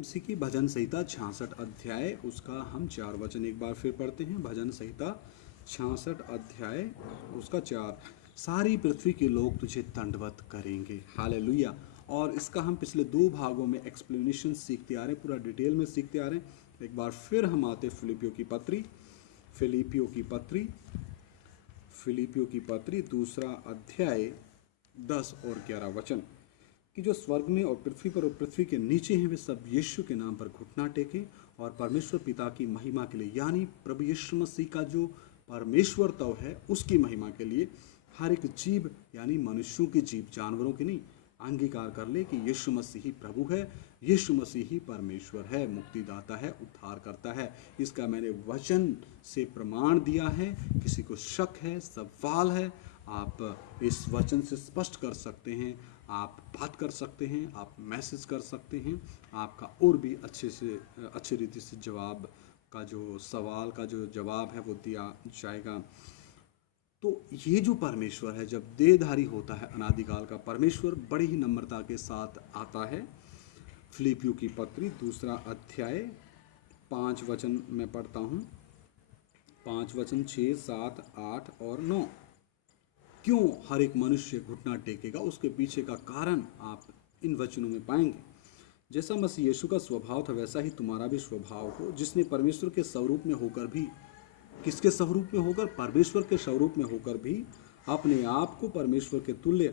मसीह की भजन संहिता 66 अध्याय उसका हम 4 वचन एक बार फिर पढ़ते हैं। भजन संहिता 66 अध्याय उसका 4। सारी पृथ्वी के लोग तुझे दंडवत करेंगे। हालेलुया। और इसका हम पिछले 2 भागों में एक्सप्लेनेशन सीखते आ रहे हैं, पूरा डिटेल में सीखते आ रहे हैं। एक बार फिर हम आते फिलिपियों की पत्री दूसरा अध्याय 10 और 11 वचन कि जो स्वर्ग में और पृथ्वी पर और पृथ्वी के नीचे हैं वे सब यीशु के नाम पर घुटना टेकें और परमेश्वर पिता की महिमा के लिए, यानी प्रभु यीशु मसीह का जो परमेश्वरत्व है उसकी महिमा के लिए हर एक जीव, यानी मनुष्यों की जीव, जानवरों की नहीं, अंगीकार कर ले कि यीशु मसीह ही प्रभु है, यीशु मसीह ही परमेश्वर है, मुक्तिदाता है, उद्धार करता है। इसका मैंने वचन से प्रमाण दिया है। किसी को शक है, सवाल है, आप इस वचन से स्पष्ट कर सकते हैं, आप बात कर सकते हैं, आप मैसेज कर सकते हैं। आपका और भी अच्छे रीति से जवाब का जो सवाल का जो जवाब है वो दिया जाएगा। तो ये जो परमेश्वर है जब देहधारी होता है, अनादिकाल का परमेश्वर बड़ी ही नम्रता के साथ आता है। फिलिपियों की पत्री दूसरा अध्याय 5 वचन मैं पढ़ता हूँ, 5 वचन 6, 7, 8 और 9। क्यों हर एक मनुष्य घुटना टेकेगा, उसके पीछे का कारण आप इन वचनों में पाएंगे। जैसा मसीह यीशु का स्वभाव था वैसा ही तुम्हारा भी स्वभाव हो, जिसने परमेश्वर के स्वरूप में होकर भी, किसके स्वरूप में होकर, परमेश्वर के स्वरूप में होकर भी अपने आप को परमेश्वर के तुल्य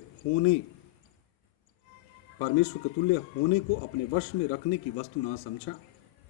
होने को अपने वश में रखने की वस्तु ना समझा।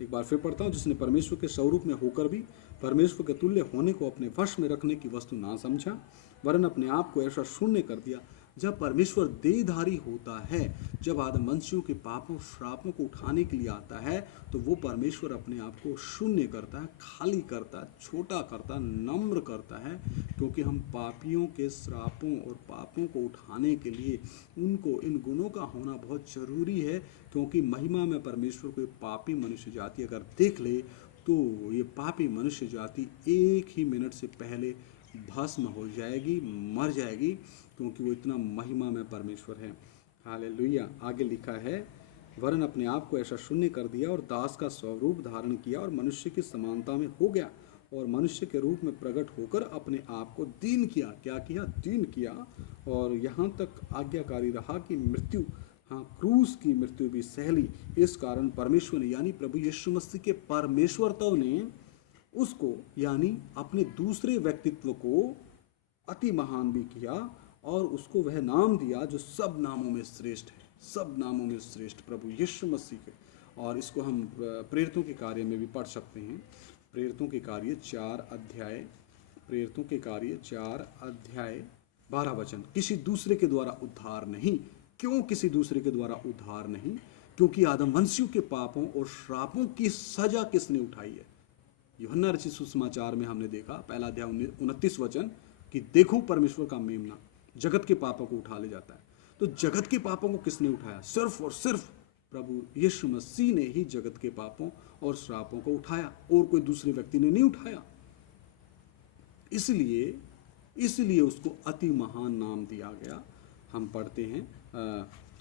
एक बार फिर पढ़ता हूँ, जिसने परमेश्वर के स्वरूप में होकर भी परमेश्वर के तुल्य होने को अपने वश में रखने की वस्तु ना समझा, वरन अपने आप को ऐसा शून्य कर दिया। जब परमेश्वर देहधारी होता है, जब आदम वंशियों के पापों श्रापों को उठाने के लिए आता है, तो वो परमेश्वर अपने आप को शून्य करता है, खाली करता है, छोटा करता है, नम्र करता है, क्योंकि हम पापियों के श्रापों और पापों को उठाने के लिए उनको, इन गुणों का होना बहुत जरूरी है। क्योंकि महिमा में परमेश्वर को पापी मनुष्य जाति अगर देख ले तो ये पापी मनुष्य जाति एक ही मिनट से पहले भस्म हो जाएगी, मर जाएगी, क्योंकि वो इतना महिमा में परमेश्वर है। हालेलुया। आगे लिखा है, वरन अपने आप को ऐसा शून्य कर दिया और दास का स्वरूप धारण किया और मनुष्य की समानता में हो गया और मनुष्य के रूप में प्रकट होकर अपने आप को दीन किया। क्या किया? दीन किया। और यहाँ तक आज्ञाकारी रहा कि मृत्यु, हाँ, क्रूस की मृत्यु भी सह ली। इस कारण परमेश्वर ने, यानी प्रभु यीशु मसीह के परमेश्वरत्व ने उसको, यानी अपने दूसरे व्यक्तित्व को अति महान भी किया और उसको वह नाम दिया जो सब नामों में श्रेष्ठ है, सब नामों में श्रेष्ठ प्रभु यीशु मसीह के। और इसको हम प्रेरितों के कार्य में भी पढ़ सकते हैं। प्रेरितों के कार्य 4 अध्याय 12 वचन। किसी दूसरे के द्वारा उद्धार नहीं। क्यों किसी दूसरे के द्वारा उद्धार नहीं? क्योंकि आदम वंशियों के पापों और श्रापों की सजा किसने उठाई है? यूहन्ना रचित सुसमाचार में हमने देखा, पहला अध्याय 29 वचन, कि देखो परमेश्वर का मेमना जगत के पापों को उठा ले जाता है। तो जगत के पापों को किसने उठाया? सिर्फ और सिर्फ प्रभु यीशु मसीह ने ही जगत के पापों और श्रापों को उठाया, और कोई दूसरे व्यक्ति ने नहीं उठाया। इसलिए उसको अति महान नाम दिया गया। हम पढ़ते हैं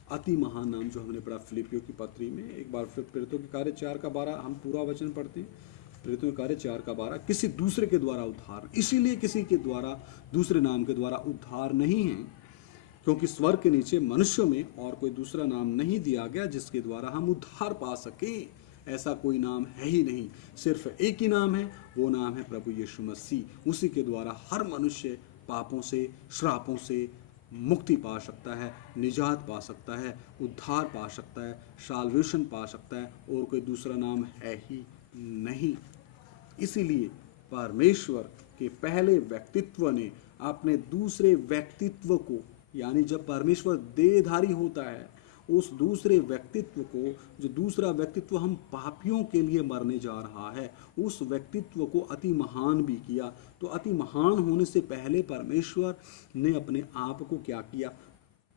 अति महान नाम जो हमने पढ़ा फिलिपियों की पत्री में। एक बार फिर प्रेरितों के कार्य 4:12 हम पूरा वचन पढ़ते हैं। प्रेरितों के कार्य 4:12, किसी दूसरे के द्वारा उद्धार। इसीलिए किसी के द्वारा, दूसरे नाम के द्वारा उद्धार नहीं है, क्योंकि स्वर्ग के नीचे मनुष्यों में और कोई दूसरा नाम नहीं दिया गया जिसके द्वारा हम उद्धार पा सके। ऐसा कोई नाम है ही नहीं, सिर्फ एक ही नाम है, वो नाम है प्रभु यीशु मसीह। उसी के द्वारा हर मनुष्य पापों से, श्रापों से मुक्ति पा सकता है, निजात पा सकता है, उद्धार पा सकता है, साल्वेशन पा सकता है, और कोई दूसरा नाम है ही नहीं। इसीलिए परमेश्वर के पहले व्यक्तित्व ने अपने दूसरे व्यक्तित्व को, यानी जब परमेश्वर देहधारी होता है, उस दूसरे व्यक्तित्व को, जो दूसरा व्यक्तित्व हम पापियों के लिए मरने जा रहा है, उस व्यक्तित्व को अति महान भी किया। तो अति महान होने से पहले परमेश्वर ने अपने आप को क्या किया?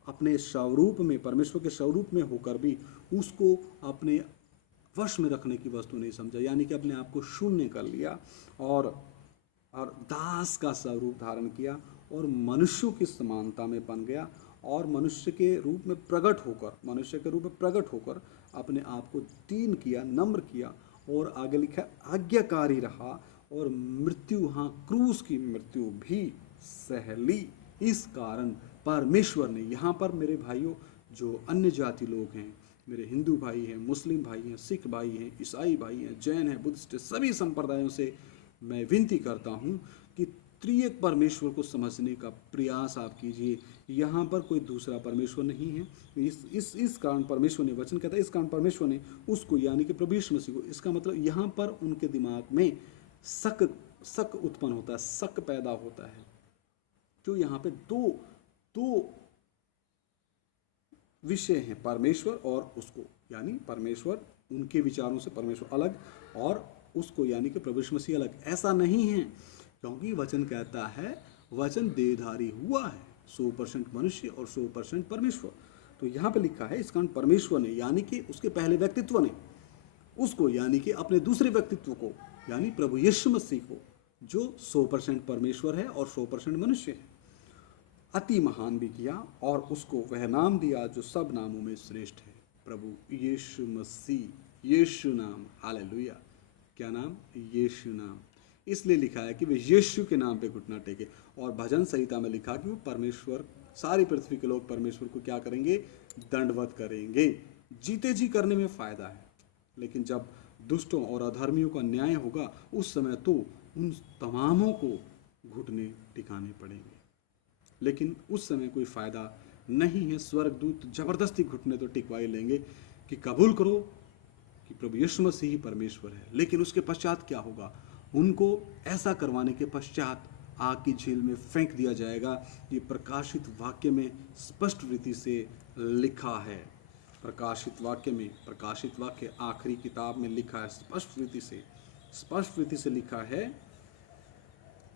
अपने स्वरूप में, परमेश्वर के स्वरूप में होकर भी उसको अपने वश में रखने की वस्तु नहीं समझा, यानी कि अपने आप को शून्य कर लिया और दास का स्वरूप धारण किया और मनुष्यों की समानता में बन गया और मनुष्य के रूप में प्रकट होकर अपने आप को दीन किया, नम्र किया, और आगे लिखा आज्ञाकारी रहा, और मृत्यु, हाँ क्रूस की मृत्यु भी सह ली। इस कारण परमेश्वर ने, यहाँ पर मेरे भाइयों जो अन्य जाति लोग हैं, मेरे हिंदू भाई हैं, मुस्लिम भाई हैं, सिख भाई हैं, ईसाई भाई हैं, जैन हैं, बुद्धिस्ट, सभी संप्रदायों से मैं विनती करता हूँ कि त्रिएक परमेश्वर को समझने का प्रयास आप कीजिए। यहाँ पर कोई दूसरा परमेश्वर नहीं है। इस कारण परमेश्वर ने, वचन कहता है, इस कारण परमेश्वर ने उसको यानी कि प्रभु यीशु मसीह को, इसका मतलब यहाँ पर उनके दिमाग में शक उत्पन्न होता है, शक पैदा होता है। जो यहाँ पे दो विषय हैं, परमेश्वर और उसको, यानी परमेश्वर उनके विचारों से परमेश्वर अलग, और उसको यानी कि प्रभु यीशु मसीह अलग। ऐसा नहीं है, क्योंकि वचन कहता है, वचन देहधारी हुआ है, 100% मनुष्य और 100% परमेश्वर। तो यहाँ पे लिखा है, इस कारण परमेश्वर ने, यानी कि उसके पहले व्यक्तित्व ने, उसको यानी कि अपने दूसरे व्यक्तित्व को, यानी प्रभु यीशु मसीह को, जो 100% परमेश्वर है और 100% मनुष्य है, अति महान भी किया, और उसको वह नाम दिया जो सब नामों में श्रेष्ठ है, प्रभु यीशु मसीह। यीशु नाम, हालेलुया। क्या नाम? यीशु नाम। इसलिए लिखा है कि वे यीशु के नाम पे घुटना टेके। और भजन संहिता में लिखा कि वो परमेश्वर, सारी पृथ्वी के लोग परमेश्वर को क्या करेंगे? दंडवत करेंगे। जीते जी करने में फायदा है, लेकिन जब दुष्टों और अधर्मियों का न्याय होगा, उस समय तो उन तमामों को घुटने टिकाने पड़ेंगे, लेकिन उस समय कोई फायदा नहीं है। स्वर्गदूत जबरदस्ती घुटने तो टिकवा ही लेंगे कि कबूल करो कि प्रभु यीशु मसीह ही परमेश्वर है, लेकिन उसके पश्चात क्या होगा? उनको ऐसा करवाने के पश्चात आग की झील में फेंक दिया जाएगा। ये प्रकाशित वाक्य में स्पष्ट रीति से लिखा है। प्रकाशित वाक्य आखिरी किताब में लिखा है, स्पष्ट रीति से लिखा है।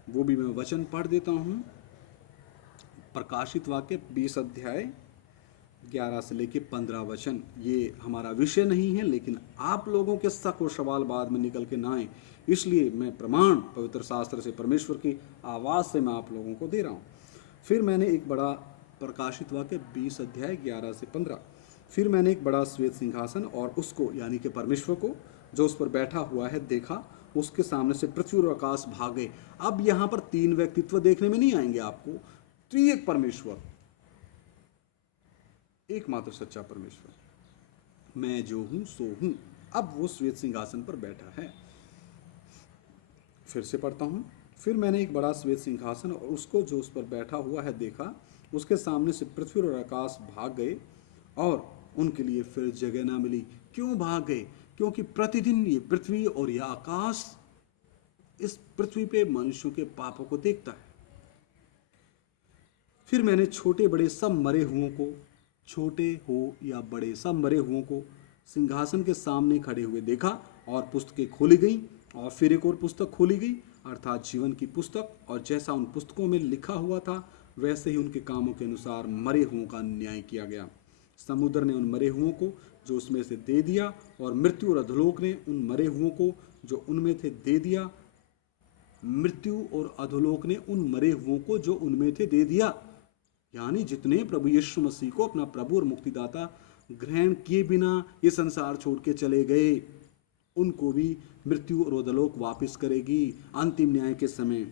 वो भी मैं वचन पढ़ देता हूँ। प्रकाशित वाक्य 20 अध्याय 11 से लेके 15 वचन। ये हमारा विषय नहीं है, लेकिन आप लोगों के शक और सवाल बाद में निकल के ना आए, इसलिए मैं प्रमाण पवित्र शास्त्र से, परमेश्वर की आवाज़ से मैं आप लोगों को दे रहा हूँ। फिर मैंने एक बड़ा, प्रकाशित वाक्य 20 अध्याय 11 से 15, फिर मैंने एक बड़ा श्वेत सिंहासन और उसको यानी कि परमेश्वर को जो उस पर बैठा हुआ है देखा। उसके सामने से पृथ्वी और आकाश भागे। अब यहाँ पर 3 व्यक्तित्व देखने में नहीं आएंगे आपको। त्रिएक परमेश्वर, एकमात्र सच्चा परमेश्वर, मैं जो हूं सो हूं। अब वो श्वेत सिंहासन पर बैठा है। फिर से पढ़ता हूं। फिर मैंने एक बड़ा श्वेत सिंहासन और उसको जो उस पर बैठा हुआ है देखा। उसके सामने से पृथ्वी और आकाश भाग गए और उनके लिए फिर जगह ना मिली। क्यों भाग गए? क्योंकि प्रतिदिन ये पृथ्वी और यह आकाश इस पृथ्वी पे मनुष्यों के पापों को देखता है। फिर मैंने छोटे बड़े सब मरे हुओं को, छोटे हो या बड़े सब मरे हुओं को सिंहासन के सामने खड़े हुए देखा, और पुस्तकें खोली गई, और फिर एक और पुस्तक खोली गई, अर्थात जीवन की पुस्तक। और जैसा उन पुस्तकों में लिखा हुआ था, वैसे ही उनके कामों के अनुसार मरे हुओं का न्याय किया गया। समुद्र ने उन मरे हुओं को जो उसमें से दे दिया, और मृत्यु और अधोलोक ने उन मरे हुओं को जो उनमें थे दे दिया। मृत्यु और अधोलोक ने उन मरे हुओं को जो उनमें थे दे दिया, यानी जितने प्रभु यीशु मसीह को अपना प्रभु और मुक्तिदाता ग्रहण किए बिना ये संसार छोड़ के चले गए, उनको भी मृत्यु और अधोलोक वापस करेगी अंतिम न्याय के समय।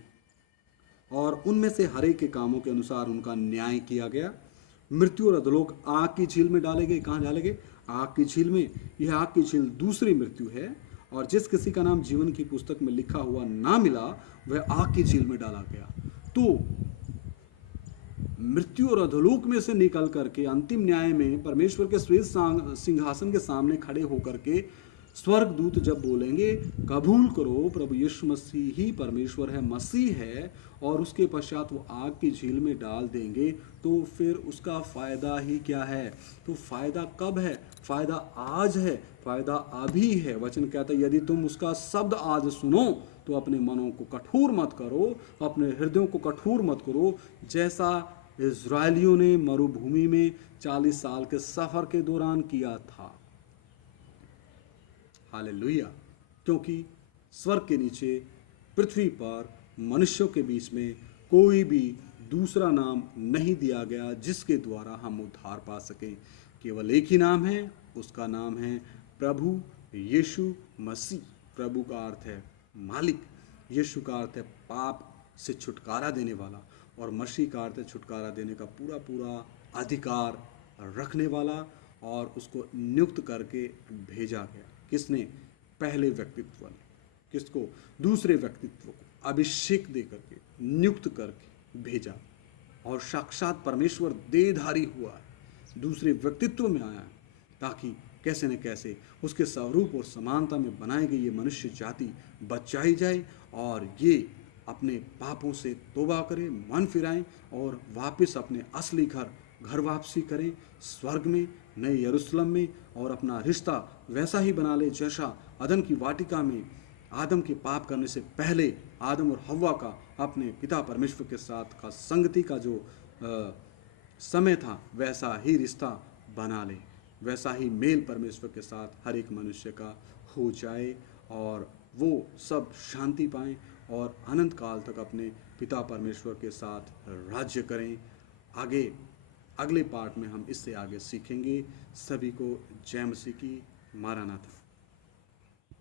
और उनमें से हर एक के कामों के अनुसार उनका न्याय किया गया। मृत्यु और अधोलोक आग की झील में डाले गए। कहाँ डाले गए? आग की झील में। यह आग की झील दूसरी मृत्यु है, और जिस किसी का नाम जीवन की पुस्तक में लिखा हुआ ना मिला, वह आग की झील में डाला गया। तो मृत्यु और अधोलोक में से निकल करके अंतिम न्याय में परमेश्वर के श्वेत सिंहासन के सामने खड़े होकर के स्वर्गदूत जब बोलेंगे, कबूल करो प्रभु यीशु मसीह ही परमेश्वर है, मसीह है, और उसके पश्चात वो आग की झील में डाल देंगे, तो फिर उसका फायदा ही क्या है? तो फायदा कब है? फायदा आज है, फायदा अभी है। वचन कहता है, यदि तुम उसका शब्द आज सुनो तो अपने मनों को कठोर मत करो, अपने हृदयों को कठोर मत करो, जैसा इज़राइलियों ने मरुभूमि में 40 साल के सफर के दौरान किया था। हालेलुया। क्योंकि स्वर्ग के नीचे पृथ्वी पर मनुष्यों के बीच में कोई भी दूसरा नाम नहीं दिया गया जिसके द्वारा हम उद्धार पा सकें। केवल एक ही नाम है, उसका नाम है प्रभु यीशु मसीह। प्रभु का अर्थ है मालिक, यीशु का अर्थ है पाप से छुटकारा देने वाला, और मसीह का अर्थ है छुटकारा देने का पूरा पूरा अधिकार रखने वाला, और उसको नियुक्त करके भेजा गया। किसने? पहले व्यक्तित्व ने। किसको? दूसरे व्यक्तित्व को अभिषेक दे करके, नियुक्त करके भेजा, और साक्षात परमेश्वर देहधारी हुआ है, दूसरे व्यक्तित्व में आया है, ताकि कैसे न कैसे उसके स्वरूप और समानता में बनाई गई ये मनुष्य जाति बचाई जाए, और ये अपने पापों से तौबा करें, मन फिराएं, और वापस अपने असली घर वापसी करें, स्वर्ग में, नए यरूशलेम में, और अपना रिश्ता वैसा ही बना ले जैसा अदन की वाटिका में आदम के पाप करने से पहले आदम और हव्वा का अपने पिता परमेश्वर के साथ का संगति का जो समय था, वैसा ही रिश्ता बना ले, वैसा ही मेल परमेश्वर के साथ हर एक मनुष्य का हो जाए, और वो सब शांति पाएं और अनंत काल तक अपने पिता परमेश्वर के साथ राज्य करें। अगले पार्ट में हम इससे आगे सीखेंगे। सभी को जय मसीह की। मारानाथा।